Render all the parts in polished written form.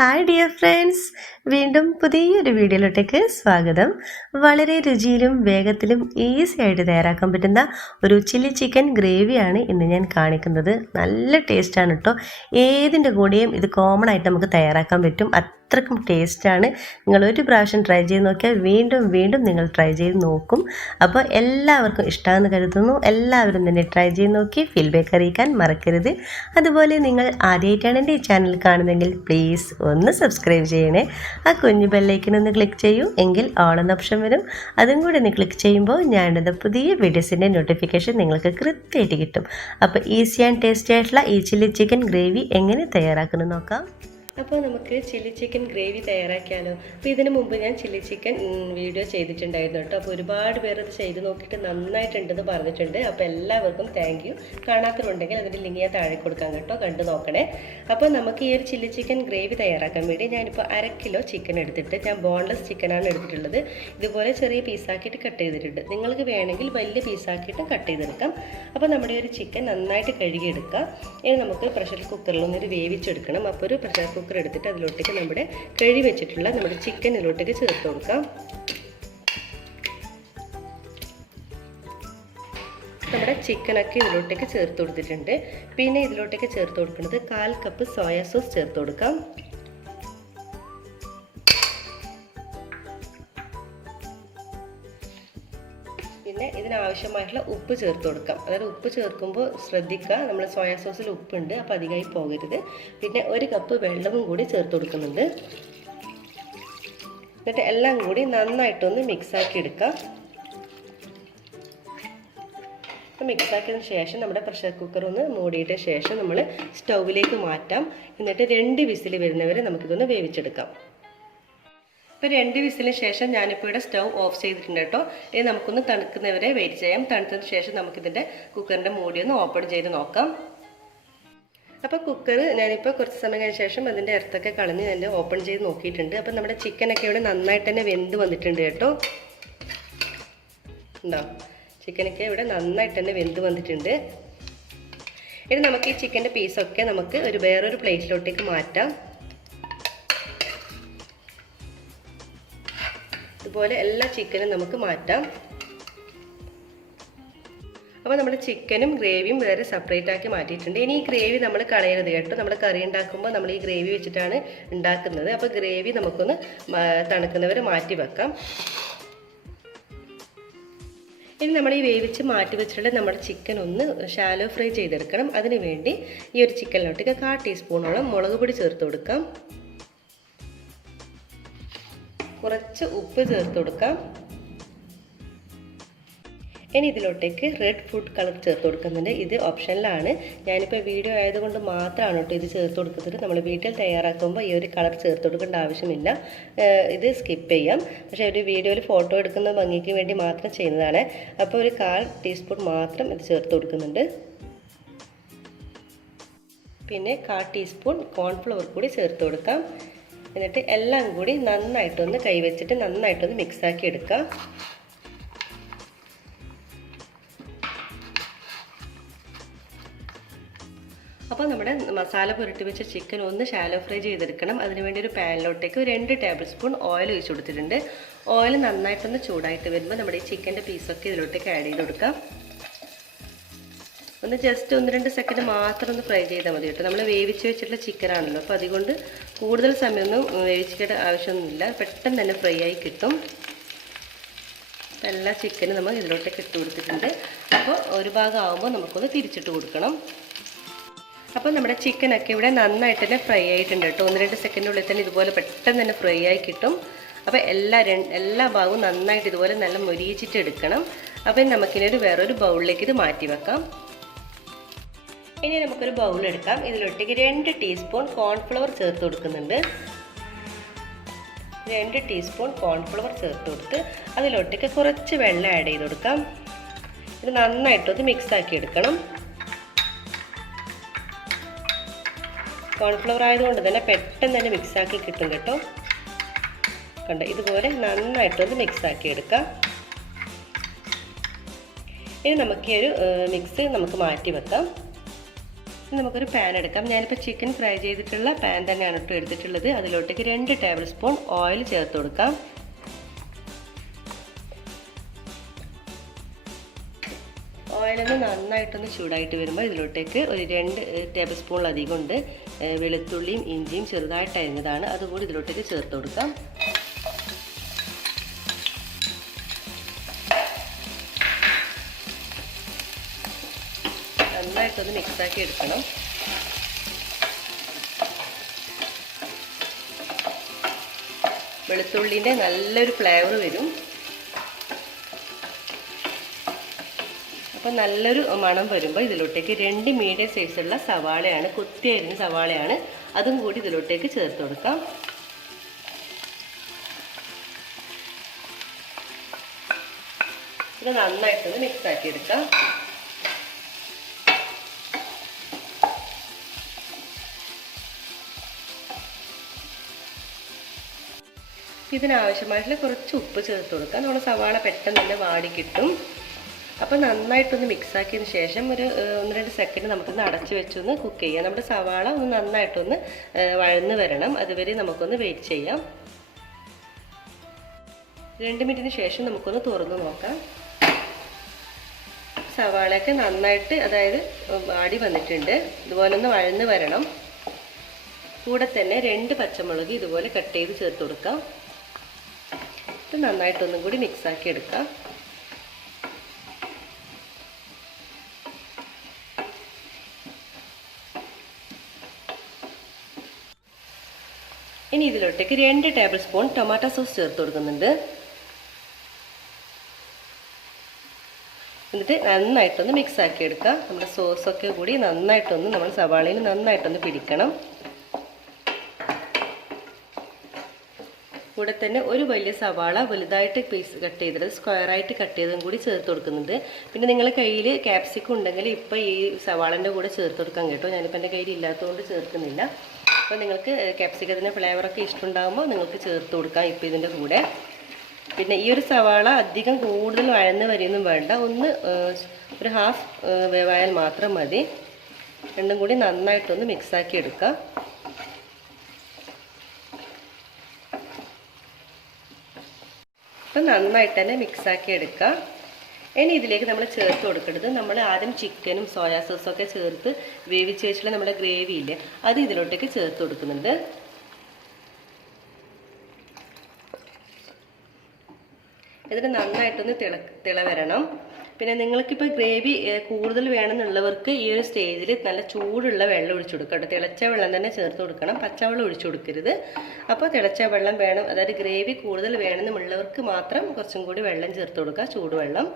Hi dear friends, വീണ്ടും പുതിയൊരു വീഡിയോയിലോട്ടേക്ക് സ്വാഗതം. വളരെ രുചിയിലും വേഗത്തിലും ഈസി ആയിട്ട് തയ്യാറാക്കാൻ പറ്റുന്ന ഒരു ചില്ലി ചിക്കൻ ഗ്രേവിയാണ് ഇന്ന് ഞാൻ കാണിക്കുന്നത്. നല്ല ടേസ്റ്റാണ് കേട്ടോ. ഏതിൻ്റെ കൂടെയും ഇത് കോമൺ ആയിട്ട് നമുക്ക് തയ്യാറാക്കാൻ പറ്റും. അത്രക്കും ടേസ്റ്റാണ്. നിങ്ങൾ ഒരു പ്രാവശ്യം ട്രൈ ചെയ്ത് നോക്കിയാൽ വീണ്ടും വീണ്ടും നിങ്ങൾ ട്രൈ ചെയ്ത് നോക്കും. അപ്പോൾ എല്ലാവർക്കും ഇഷ്ടമാണെന്ന് കരുതുന്നു. എല്ലാവരും തന്നെ ട്രൈ ചെയ്ത് നോക്കി ഫീഡ്ബാക്ക് അറിയിക്കാൻ മറക്കരുത്. അതുപോലെ നിങ്ങൾ ആദ്യമായിട്ടാണ് എൻ്റെ ഈ ചാനൽ കാണുന്നതെങ്കിൽ പ്ലീസ് ഒന്ന് സബ്സ്ക്രൈബ് ചെയ്യണേ. ആ കുഞ്ഞു ബെല്ലൈക്കനൊന്ന് ക്ലിക്ക് ചെയ്യൂ, എങ്കിൽ ഓൾ എന്ന ഓപ്ഷൻ വരും. അതും കൂടി ഒന്ന് ക്ലിക്ക് ചെയ്യുമ്പോൾ ഞാനിടുന്ന പുതിയ വീഡിയോസിൻ്റെ നോട്ടിഫിക്കേഷൻ നിങ്ങൾക്ക് കൃത്യമായിട്ട് കിട്ടും. അപ്പോൾ ഈസി ആൻഡ് ടേസ്റ്റി ആയിട്ടുള്ള ഈ ചില്ലി ചിക്കൻ ഗ്രേവി എങ്ങനെ തയ്യാറാക്കുന്നത് നോക്കാം. അപ്പോൾ നമുക്ക് ചില്ലി ചിക്കൻ ഗ്രേവി തയ്യാറാക്കിയാലോ. അപ്പോൾ ഇതിന് മുമ്പ് ഞാൻ ചില്ലി ചിക്കൻ വീഡിയോ ചെയ്തിട്ടുണ്ടായിരുന്നു കേട്ടോ. അപ്പോൾ ഒരുപാട് പേർ അത് ചെയ്ത് നോക്കിയിട്ട് നന്നായിട്ടുണ്ടെന്ന് പറഞ്ഞിട്ടുണ്ട്. അപ്പോൾ എല്ലാവർക്കും താങ്ക് യു. കാണാത്തവരുണ്ടെങ്കിൽ അതിൻ്റെ ലിങ്ക് ഞാൻ താഴെ കൊടുക്കാം കേട്ടോ, കണ്ടു നോക്കണേ. അപ്പോൾ നമുക്ക് ഈ ഒരു ചില്ലി ചിക്കൻ ഗ്രേവി തയ്യാറാക്കാൻ വേണ്ടി ഞാനിപ്പോൾ 1/2 കിലോ ചിക്കൻ എടുത്തിട്ട്, ഞാൻ ബോൺലെസ് ചിക്കനാണ് എടുത്തിട്ടുള്ളത്. ഇതുപോലെ ചെറിയ പീസാക്കിയിട്ട് കട്ട് ചെയ്തിട്ടുണ്ട്. നിങ്ങൾക്ക് വേണമെങ്കിൽ വലിയ പീസാക്കിയിട്ട് കട്ട് ചെയ്തെടുക്കാം. അപ്പോൾ നമ്മുടെ ഒരു ചിക്കൻ നന്നായിട്ട് കഴുകിയെടുക്കാം. ഇനി നമുക്ക് പ്രഷർ കുക്കറിലൊന്നൊരു വേവിച്ചെടുക്കണം. അപ്പോൾ ഒരു പ്രഷർ കുക്കർ എടുത്തിട്ട് അതിലോട്ടേക്ക് നമ്മുടെ കഴുകി വെച്ചിട്ടുള്ള നമ്മുടെ ചിക്കനിലോട്ടേക്ക് ചേർത്ത് കൊടുക്കാം. നമ്മുടെ ചിക്കനൊക്കെ ഇതിലോട്ടേക്ക് ചേർത്ത് കൊടുത്തിട്ടുണ്ട്. പിന്നെ ഇതിലോട്ടേക്ക് ചേർത്ത് കൊടുക്കുന്നത് 1/4 കപ്പ് സോയാ സോസ് ചേർത്ത് കൊടുക്കാം. പിന്നെ ഇതിനാവശ്യമായിട്ടുള്ള ഉപ്പ് ചേർത്ത് കൊടുക്കാം. അതായത് ഉപ്പ് ചേർക്കുമ്പോൾ ശ്രദ്ധിക്കുക, നമ്മൾ സോയാ സോസിൽ ഉപ്പുണ്ട്, അപ്പോൾ അധികമായി പോകരുത്. പിന്നെ 1 കപ്പ് വെള്ളവും കൂടി ചേർത്ത് കൊടുക്കുന്നുണ്ട്. എന്നിട്ട് എല്ലാം കൂടി നന്നായിട്ടൊന്ന് മിക്സാക്കി എടുക്കാം. മിക്സാക്കിയതിന് ശേഷം നമ്മുടെ പ്രഷർ കുക്കർ ഒന്ന് മൂടിയിട്ട ശേഷം നമ്മൾ സ്റ്റൗവിലേക്ക് മാറ്റാം. എന്നിട്ട് 2 വിസിൽ വരുന്നവരെ നമുക്കിതൊന്ന് വേവിച്ചെടുക്കാം. ഇപ്പോൾ 2 വിസിലിന് ശേഷം ഞാനിപ്പോൾ ഇവിടെ സ്റ്റൗ ഓഫ് ചെയ്തിട്ടുണ്ട് കേട്ടോ. ഇനി നമുക്കൊന്ന് തണുക്കുന്നവരെ വെയിറ്റ് ചെയ്യാം. തണുത്തതിന് ശേഷം നമുക്കിതിൻ്റെ കുക്കറിൻ്റെ മൂടി ഒന്ന് ഓപ്പൺ ചെയ്ത് നോക്കാം. അപ്പോൾ കുക്കർ ഞാനിപ്പോൾ കുറച്ച് സമയം കഴിഞ്ഞ ശേഷം അതിൻ്റെ എർത്തൊക്കെ കളഞ്ഞ് ഞാൻ ഓപ്പൺ ചെയ്ത് നോക്കിയിട്ടുണ്ട്. അപ്പോൾ നമ്മുടെ ചിക്കനൊക്കെ ഇവിടെ നന്നായിട്ട് തന്നെ വെന്ത് വന്നിട്ടുണ്ട് കേട്ടോ. ഉണ്ടോ, ചിക്കനൊക്കെ ഇവിടെ നന്നായിട്ട് തന്നെ വെന്ത് വന്നിട്ടുണ്ട്. ഇനി നമുക്ക് ഈ ചിക്കൻ്റെ പീസൊക്കെ നമുക്ക് വേറൊരു പ്ലേറ്റിലോട്ടേക്ക് മാറ്റാം. ഇതുപോലെ എല്ലാ ചിക്കനും നമുക്ക് മാറ്റാം. അപ്പോൾ നമ്മുടെ ചിക്കനും ഗ്രേവിയും വേറെ സെപ്പറേറ്റ് ആക്കി മാറ്റിയിട്ടുണ്ട്. ഇനി ഈ ഗ്രേവി നമ്മൾ കളയരുത് കേട്ടോ. നമ്മൾ കറി ഉണ്ടാക്കുമ്പോൾ നമ്മൾ ഈ ഗ്രേവി വെച്ചിട്ടാണ് ഉണ്ടാക്കുന്നത്. അപ്പോൾ ഗ്രേവി നമുക്കൊന്ന് തണുക്കുന്നവരെ മാറ്റി വെക്കാം. ഇനി നമ്മൾ ഈ വേവിച്ച് മാറ്റി വെച്ചിട്ടുള്ള നമ്മുടെ ചിക്കൻ ഒന്ന് ഷാലോ ഫ്രൈ ചെയ്തെടുക്കണം. അതിന് വേണ്ടി ഈ ഒരു ചിക്കനിലോട്ടേക്ക് 1/4 ടീസ്പൂണോളം മുളക് പൊടി ചേർത്ത് കൊടുക്കാം. കുറച്ച് ഉപ്പ് ചേർത്ത് കൊടുക്കാം. ഇനി ഇതിലോട്ടേക്ക് റെഡ് ഫുഡ് കളർ ചേർത്ത് കൊടുക്കുന്നുണ്ട്. ഇത് ഓപ്ഷനിലാണ്. ഞാനിപ്പോൾ വീഡിയോ ആയതുകൊണ്ട് മാത്രമാണ് കേട്ടോ ഇത് ചേർത്ത് കൊടുക്കുന്നത്. നമ്മൾ വീട്ടിൽ തയ്യാറാക്കുമ്പോൾ ഈ ഒരു കളർ ചേർത്ത് കൊടുക്കേണ്ട ആവശ്യമില്ല. ഇത് സ്കിപ്പ് ചെയ്യാം. പക്ഷേ ഒരു വീഡിയോയിൽ ഫോട്ടോ എടുക്കുന്ന ഭംഗിക്ക് വേണ്ടി മാത്രം ചെയ്യുന്നതാണ്. അപ്പോൾ ഒരു 1/4 ടീസ്പൂൺ മാത്രം ഇത് ചേർത്ത് കൊടുക്കുന്നുണ്ട്. പിന്നെ 1/4 ടീസ്പൂൺ കോൺഫ്ലവർ കൂടി ചേർത്ത് കൊടുക്കാം. എന്നിട്ട് എല്ലാം കൂടി നന്നായിട്ടൊന്ന് കൈവച്ചിട്ട് നന്നായിട്ടൊന്ന് മിക്സാക്കി എടുക്കാം. അപ്പോൾ നമ്മുടെ മസാല പുരട്ടി വെച്ച ചിക്കൻ ഒന്ന് ഷാലോ ഫ്രൈ ചെയ്തെടുക്കണം. അതിനുവേണ്ടി ഒരു പാനിലോട്ടേക്ക് 2 ടേബിൾ സ്പൂൺ ഓയിൽ ഒഴിച്ച് കൊടുത്തിട്ടുണ്ട്. ഓയിൽ നന്നായിട്ടൊന്ന് ചൂടായിട്ട് വരുമ്പോൾ നമ്മുടെ ഈ ചിക്കൻ്റെ പീസൊക്കെ ഇതിലോട്ടേക്ക് ആഡ് ചെയ്ത് കൊടുക്കാം. ഒന്ന് ജസ്റ്റ് 1-2 സെക്കൻഡ് മാത്രം ഒന്ന് ഫ്രൈ ചെയ്താൽ മതി കേട്ടോ. നമ്മൾ വേവിച്ച് വെച്ചിട്ടുള്ള ചിക്കനാണല്ലോ, അപ്പോൾ അതുകൊണ്ട് കൂടുതൽ സമയമൊന്നും വേവിച്ചിട്ട് ആവശ്യമൊന്നുമില്ല. പെട്ടെന്ന് തന്നെ ഫ്രൈ ആയി കിട്ടും. എല്ലാ ചിക്കനും നമ്മൾ ഇതിലോട്ടേക്ക് ഇട്ട് കൊടുത്തിട്ടുണ്ട്. അപ്പോൾ ഒരു ഭാഗം ആകുമ്പോൾ നമുക്കൊന്ന് തിരിച്ചിട്ട് കൊടുക്കണം. അപ്പോൾ നമ്മുടെ ചിക്കനൊക്കെ ഇവിടെ നന്നായിട്ട് തന്നെ ഫ്രൈ ആയിട്ടുണ്ട് കേട്ടോ. 1-2 സെക്കൻഡിനുള്ളിൽ തന്നെ ഇതുപോലെ പെട്ടെന്ന് തന്നെ ഫ്രൈ ആയി കിട്ടും. അപ്പോൾ എല്ലാ ഭാഗവും നന്നായിട്ട് ഇതുപോലെ നല്ല മൊരിയിച്ചിട്ട് എടുക്കണം. അപ്പോൾ നമുക്കിനി വേറൊരു ബൗളിലേക്ക് ഇത് മാറ്റി വെക്കാം. ഇനി നമുക്കൊരു ബൗൾ എടുക്കാം. ഇതിലോട്ടേക്ക് 2 ടീസ്പൂൺ കോൺഫ്ലവർ ചേർത്ത് കൊടുക്കുന്നുണ്ട്. 2 ടീസ്പൂൺ കോൺഫ്ലവർ ചേർത്ത് കൊടുത്ത് അതിലോട്ടേക്ക് കുറച്ച് വെള്ളം ആഡ് ചെയ്ത് കൊടുക്കാം. ഇത് നന്നായിട്ടൊന്ന് മിക്സാക്കി എടുക്കണം. കോൺഫ്ലവർ ആയതുകൊണ്ട് തന്നെ പെട്ടെന്ന് തന്നെ മിക്സാക്കി കിട്ടും കേട്ടോ. കണ്ടോ, ഇതുപോലെ നന്നായിട്ടൊന്ന് മിക്സാക്കി എടുക്കാം. ഇനി നമുക്ക് ഈ ഒരു മിക്സ് നമുക്ക് മാറ്റി വെക്കാം. നമുക്കൊരു പാൻ എടുക്കാം. ഞാനിപ്പോൾ ചിക്കൻ ഫ്രൈ ചെയ്തിട്ടുള്ള പാൻ തന്നെയാണ് കേട്ടോ എടുത്തിട്ടുള്ളത്. അതിലോട്ടേക്ക് 2 ടേബിൾ സ്പൂൺ ഓയിൽ ചേർത്ത് കൊടുക്കാം. ഓയിലൊന്ന് നന്നായിട്ടൊന്ന് ചൂടായിട്ട് വരുമ്പോൾ ഇതിലോട്ടേക്ക് ഒരു 2 ടേബിൾ സ്പൂണിലധികം ഉണ്ട് വെളുത്തുള്ളിയും ഇഞ്ചിയും ചെറുതായിട്ട് അരിഞ്ഞതാണ്, അതുകൂടി ഇതിലോട്ടേക്ക് ചേർത്ത് കൊടുക്കാം. നന്നായിട്ടൊന്ന് മിക്സാക്കി എടുക്കണം. വെളുത്തുള്ളിൻ്റെ നല്ലൊരു ഫ്ലേവർ വരും. അപ്പോൾ നല്ലൊരു മണം വരുമ്പോൾ ഇതിലോട്ടേക്ക് 2 മീഡിയം സൈസുള്ള സവാളയാണ്, കൊത്തി അരിഞ്ഞ സവാളയാണ്, അതും കൂടി ഇതിലോട്ടേക്ക് ചേർത്ത് കൊടുക്കാം. ഇത് നന്നായിട്ടൊന്ന് മിക്സാക്കി എടുക്കാം. ഇതിനാവശ്യമായിട്ടുള്ള കുറച്ച് ഉപ്പ് ചേർത്ത് കൊടുക്കാം. നമ്മുടെ സവാള പെട്ടെന്ന് തന്നെ വാടി കിട്ടും. അപ്പോൾ നന്നായിട്ടൊന്ന് മിക്സാക്കിയതിന് ശേഷം ഒരു 1-2 സെക്കൻഡ് നമുക്കൊന്ന് അടച്ചു വെച്ചൊന്ന് കുക്ക് ചെയ്യാം. നമ്മുടെ സവാള ഒന്ന് നന്നായിട്ടൊന്ന് വഴന്ന് വരണം, അതുവരെ നമുക്കൊന്ന് വെയിറ്റ് ചെയ്യാം. 2 മിനിറ്റിന് ശേഷം നമുക്കൊന്ന് തുറന്ന് നോക്കാം. സവാളയൊക്കെ നന്നായിട്ട് അതായത് വാടി വന്നിട്ടുണ്ട്. ഇതുപോലെ ഒന്ന് വഴന്ന് വരണം. കൂടെ തന്നെ 2 പച്ചമുളക് ഇതുപോലെ കട്ട് ചെയ്ത് ചേർത്ത് കൊടുക്കാം. ഇത് നന്നായിട്ടൊന്നും കൂടി മിക്സാക്കി എടുക്കാം. ഇനി ഇതിലോട്ടേക്ക് 2 ടേബിൾ സ്പൂൺ ടൊമാറ്റോ സോസ് ചേർത്ത് കൊടുക്കുന്നുണ്ട്. എന്നിട്ട് നന്നായിട്ടൊന്ന് മിക്സാക്കി എടുക്കാം. നമ്മുടെ സോസൊക്കെ കൂടി നന്നായിട്ടൊന്ന് നമ്മൾ സവാളയിൽ നന്നായിട്ടൊന്ന് പിടിക്കണം. കൂടെ തന്നെ ഒരു വലിയ സവാള വലുതായിട്ട് പീസ് കട്ട് ചെയ്തത് സ്ക്വയറായിട്ട് കട്ട് ചെയ്തതും കൂടി ചേർത്ത് കൊടുക്കുന്നുണ്ട്. പിന്നെ നിങ്ങളുടെ കയ്യിൽ ക്യാപ്സിക്കം ഉണ്ടെങ്കിൽ ഇപ്പോൾ ഈ സവാളൻ്റെ കൂടെ ചേർത്ത് കൊടുക്കാം കേട്ടോ. ഞാനിപ്പോൾ എൻ്റെ കയ്യിൽ ഇല്ലാത്തതുകൊണ്ട് ചേർക്കുന്നില്ല. അപ്പോൾ നിങ്ങൾക്ക് ക്യാപ്സിക്കത്തിൻ്റെ ഫ്ലേവറൊക്കെ ഇഷ്ടമുണ്ടാകുമ്പോൾ നിങ്ങൾക്ക് ചേർത്ത് കൊടുക്കാം ഇപ്പോൾ ഇതിൻ്റെ കൂടെ. പിന്നെ ഈ ഒരു സവാള അധികം കൂടുതൽ വഴന്ന് വരെയൊന്നും വേണ്ട, ഒരു ഹാഫ് വേവായാൽ മാത്രം മതി. രണ്ടും കൂടി നന്നായിട്ടൊന്ന് മിക്സാക്കി എടുക്കാം. അപ്പം നന്നായിട്ട് തന്നെ മിക്സാക്കി എടുക്കാം. ഇനി ഇതിലേക്ക് നമ്മൾ ചേർത്ത് കൊടുക്കേണ്ടത് നമ്മൾ ആദ്യം ചിക്കനും സോയാ സോസൊക്കെ ചേർത്ത് വേവിച്ച് വെച്ചിട്ടുള്ള നമ്മുടെ ഗ്രേവി ഇല്ലേ, അത് ഇതിലോട്ടേക്ക് ചേർത്ത് കൊടുക്കുന്നുണ്ട്. എന്നിട്ട് നന്നായിട്ടൊന്ന് തിള വരണം. പിന്നെ നിങ്ങൾക്കിപ്പോൾ ഗ്രേവി കൂടുതൽ വേണമെന്നുള്ളവർക്ക് ഈ ഒരു സ്റ്റേജിൽ നല്ല ചൂടുള്ള വെള്ളം ഒഴിച്ചു കൊടുക്കണം. തിളച്ച വെള്ളം തന്നെ ചേർത്ത് കൊടുക്കണം, പച്ചവെള്ളം ഒഴിച്ചു കൊടുക്കരുത്. അപ്പോൾ തിളച്ച വെള്ളം വേണം, അതായത് ഗ്രേവി കൂടുതൽ വേണമെന്നുള്ളവർക്ക് മാത്രം കുറച്ചും കൂടി വെള്ളം ചേർത്ത് കൊടുക്കുക, ചൂടുവെള്ളം.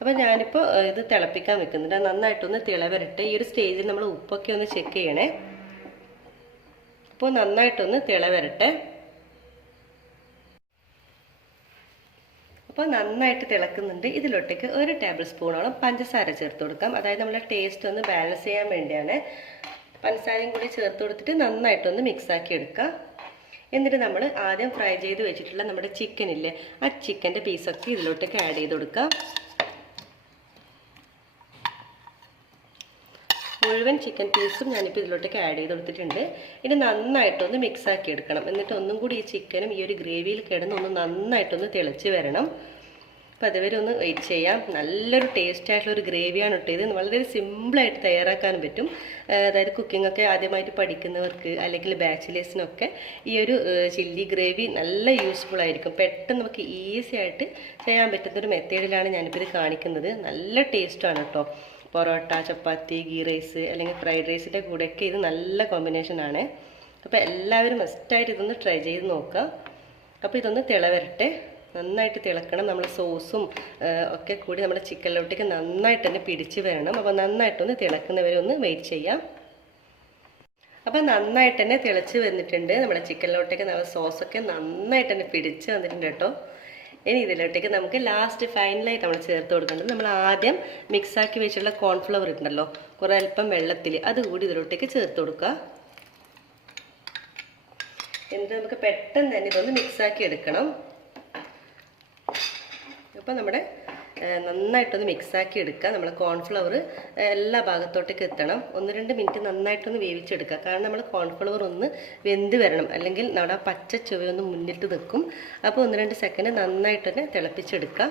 അപ്പോൾ ഞാനിപ്പോൾ ഇത് തിളപ്പിക്കാൻ വെക്കുന്നുണ്ട്. നന്നായിട്ടൊന്ന് തിള വരട്ടെ. ഈ ഒരു സ്റ്റേജിൽ നമ്മൾ ഉപ്പൊക്കെ ഒന്ന് ചെക്ക് ചെയ്യണേ. അപ്പോൾ നന്നായിട്ടൊന്ന് തിള വരട്ടെ. അപ്പോൾ നന്നായിട്ട് തിളക്കുന്നുണ്ട്. ഇതിലോട്ടേക്ക് 1 ടേബിൾ സ്പൂണോളം പഞ്ചസാര ചേർത്ത് കൊടുക്കാം. അതായത് നമ്മളെ ടേസ്റ്റ് ഒന്ന് ബാലൻസ് ചെയ്യാൻ വേണ്ടിയാണ്. പഞ്ചസാരയും കൂടി ചേർത്ത് കൊടുത്തിട്ട് നന്നായിട്ടൊന്ന് മിക്സാക്കി എടുക്കാം. എന്നിട്ട് നമ്മൾ ആദ്യം ഫ്രൈ ചെയ്ത് വെച്ചിട്ടുള്ള നമ്മുടെ ചിക്കനില്ലേ, ആ ചിക്കൻ്റെ പീസൊക്കെ ഇതിലോട്ടേക്ക് ആഡ് ചെയ്ത് കൊടുക്കാം. മുഴുവൻ ചിക്കൻ പീസും ഞാനിപ്പോൾ ഇതിലോട്ടേക്ക് ആഡ് ചെയ്ത് കൊടുത്തിട്ടുണ്ട്. ഇനി നന്നായിട്ടൊന്ന് മിക്സാക്കി എടുക്കണം. എന്നിട്ട് ഒന്നും കൂടി ഈ ചിക്കനും ഈ ഒരു ഗ്രേവിയിൽ കിടന്ന് ഒന്ന് നന്നായിട്ടൊന്ന് തിളച്ച് വരണം. അപ്പോൾ അതുവരെ ഒന്ന് വെയിറ്റ് ചെയ്യാം. നല്ലൊരു ടേസ്റ്റ് ആയിട്ടുള്ള ഒരു ഗ്രേവിയാണ് കേട്ടോ ഇത്. വളരെ സിമ്പിളായിട്ട് തയ്യാറാക്കാനും പറ്റും. അതായത് കുക്കിങ്ങൊക്കെ ആദ്യമായിട്ട് പഠിക്കുന്നവർക്ക് അല്ലെങ്കിൽ ബാച്ചിലേഴ്സിനൊക്കെ ഈ ഒരു ചില്ലി ഗ്രേവി നല്ല യൂസ്ഫുൾ ആയിരിക്കും. പെട്ടെന്ന് നമുക്ക് ഈസി ആയിട്ട് ചെയ്യാൻ പറ്റുന്നൊരു മെത്തേഡിലാണ് ഞാനിപ്പോൾ ഇത് കാണിക്കുന്നത്. നല്ല ടേസ്റ്റാണ് കേട്ടോ. പൊറോട്ട, ചപ്പാത്തി, ഗീ റൈസ് അല്ലെങ്കിൽ ഫ്രൈഡ് റൈസിൻ്റെ കൂടെയൊക്കെ ഇത് നല്ല കോമ്പിനേഷനാണ്. അപ്പോൾ എല്ലാവരും മസ്റ്റായിട്ട് ഇതൊന്ന് ട്രൈ ചെയ്ത് നോക്കുക. അപ്പോൾ ഇതൊന്ന് തിള വരട്ടെ. നന്നായിട്ട് തിളക്കണം. നമ്മൾ സോസും ഒക്കെ കൂടി നമ്മുടെ ചിക്കനിലോട്ടേക്ക് നന്നായിട്ട് തന്നെ പിടിച്ച് വരണം. അപ്പോൾ നന്നായിട്ടൊന്ന് തിളക്കുന്നവരെ ഒന്ന് വെയിറ്റ് ചെയ്യാം. അപ്പോൾ നന്നായിട്ട് തന്നെ തിളച്ച് വന്നിട്ടുണ്ട്. നമ്മുടെ ചിക്കനിലോട്ടേക്ക് നമ്മൾ സോസൊക്കെ നന്നായിട്ട് തന്നെ പിടിച്ച് വന്നിട്ടുണ്ട് കേട്ടോ. ഇനി ഇതിലോട്ടേക്ക് നമുക്ക് ലാസ്റ്റ് ഫൈനലായിട്ട് നമ്മൾ ചേർത്ത് കൊടുക്കേണ്ടത് നമ്മൾ ആദ്യം മിക്സാക്കി വെച്ചിട്ടുള്ള കോൺഫ്ലവർ ഉണ്ടല്ലോ, കുറേ അല്പം വെള്ളത്തിൽ, അതുകൂടി ഇതിലോട്ടേക്ക് ചേർത്ത് കൊടുക്കുക. എന്നിട്ട് നമുക്ക് പെട്ടെന്ന് തന്നെ ഇതൊന്ന് മിക്സാക്കി എടുക്കണം. അപ്പോൾ നമ്മുടെ നന്നായിട്ടൊന്ന് മിക്സാക്കി എടുക്കുക. നമ്മൾ കോൺഫ്ലവർ എല്ലാ ഭാഗത്തോട്ടേക്ക് എത്തണം. 1-2 മിനിറ്റ് നന്നായിട്ടൊന്ന് വേവിച്ചെടുക്കുക. കാരണം നമ്മൾ കോൺഫ്ലവർ ഒന്ന് വെന്ത് വരണം, അല്ലെങ്കിൽ നമ്മുടെ പച്ച ചുവയൊന്ന് മുന്നിട്ട് നിൽക്കും. അപ്പോൾ 1-2 സെക്കൻഡ് നന്നായിട്ടൊന്ന് തിളപ്പിച്ചെടുക്കുക.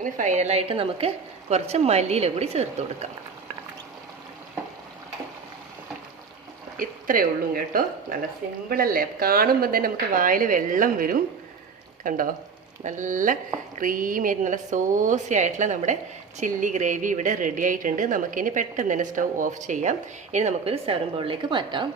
ഇനി ഫൈനലായിട്ട് നമുക്ക് കുറച്ച് മല്ലിയില കൂടി ചേർത്ത് കൊടുക്കാം. ഇത്രയേ ഉള്ളൂ കേട്ടോ. നല്ല സിമ്പിളല്ലേ? കാണുമ്പോൾ തന്നെ നമുക്ക് വായിൽ വെള്ളം വരും. കണ്ടോ, നല്ല ക്രീമി ആയിട്ട് നല്ല സോസി ആയിട്ടുള്ള നമ്മുടെ ചില്ലി ഗ്രേവി ഇവിടെ റെഡി ആയിട്ടുണ്ട്. നമുക്കിനി പെട്ടെന്ന് തന്നെ സ്റ്റവ് ഓഫ് ചെയ്യാം. ഇനി നമുക്കൊരു സെർവിംഗ് ബൗളിലേക്ക് മാറ്റാം.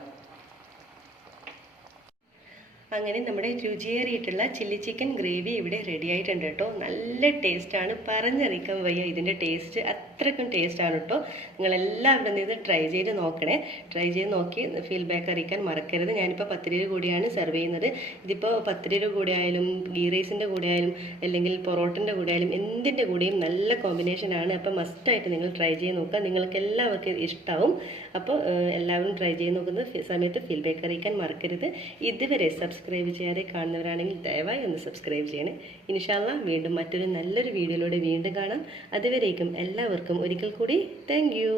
അങ്ങനെ നമ്മുടെ രുചിയേറിയിട്ടുള്ള ചില്ലി ചിക്കൻ ഗ്രേവി ഇവിടെ റെഡി ആയിട്ടുണ്ട് കേട്ടോ. നല്ല ടേസ്റ്റാണ്, പറഞ്ഞറിയിക്കാൻ വയ്യ. ഇതിൻ്റെ ടേസ്റ്റ് അത്രയ്ക്കും ടേസ്റ്റാണ് കേട്ടോ. നിങ്ങളെല്ലാവരും ഇത് ട്രൈ ചെയ്ത് നോക്കണേ. ട്രൈ ചെയ്ത് നോക്കി ഫീഡ്ബാക്ക് അറിയിക്കാൻ മറക്കരുത്. ഞാനിപ്പോൾ 10 രൂപ കൂടിയാണ് സെർവ് ചെയ്യുന്നത്. ഇതിപ്പോൾ 10 രൂപ കൂടെ ആയാലും ഗീ റൈസിൻ്റെ കൂടെ ആയാലും അല്ലെങ്കിൽ പൊറോട്ടൻ്റെ കൂടെ ആയാലും എന്തിൻ്റെ കൂടെയും നല്ല കോമ്പിനേഷനാണ്. അപ്പോൾ മസ്റ്റായിട്ട് നിങ്ങൾ ട്രൈ ചെയ്ത് നോക്കുക. നിങ്ങൾക്ക് എല്ലാവർക്കും ഇഷ്ടമാവും. അപ്പോൾ എല്ലാവരും ട്രൈ ചെയ്ത് നോക്കുന്ന സമയത്ത് ഫീഡ്ബാക്ക് അറിയിക്കാൻ മറക്കരുത്. ഇതുവരെ സബ്സ്ക്രൈബ് ചെയ്യാതെ കാണുന്നവരാണെങ്കിൽ ദയവായി ഒന്ന് സബ്സ്ക്രൈബ് ചെയ്യണേ. ഇൻഷാ അല്ലാഹ് വീണ്ടും മറ്റൊരു നല്ലൊരു വീഡിയോയിലൂടെ വീണ്ടും കാണാം. അതുവരേക്കും എല്ലാവർക്കും ഒരിക്കൽ കൂടി താങ്ക് യു.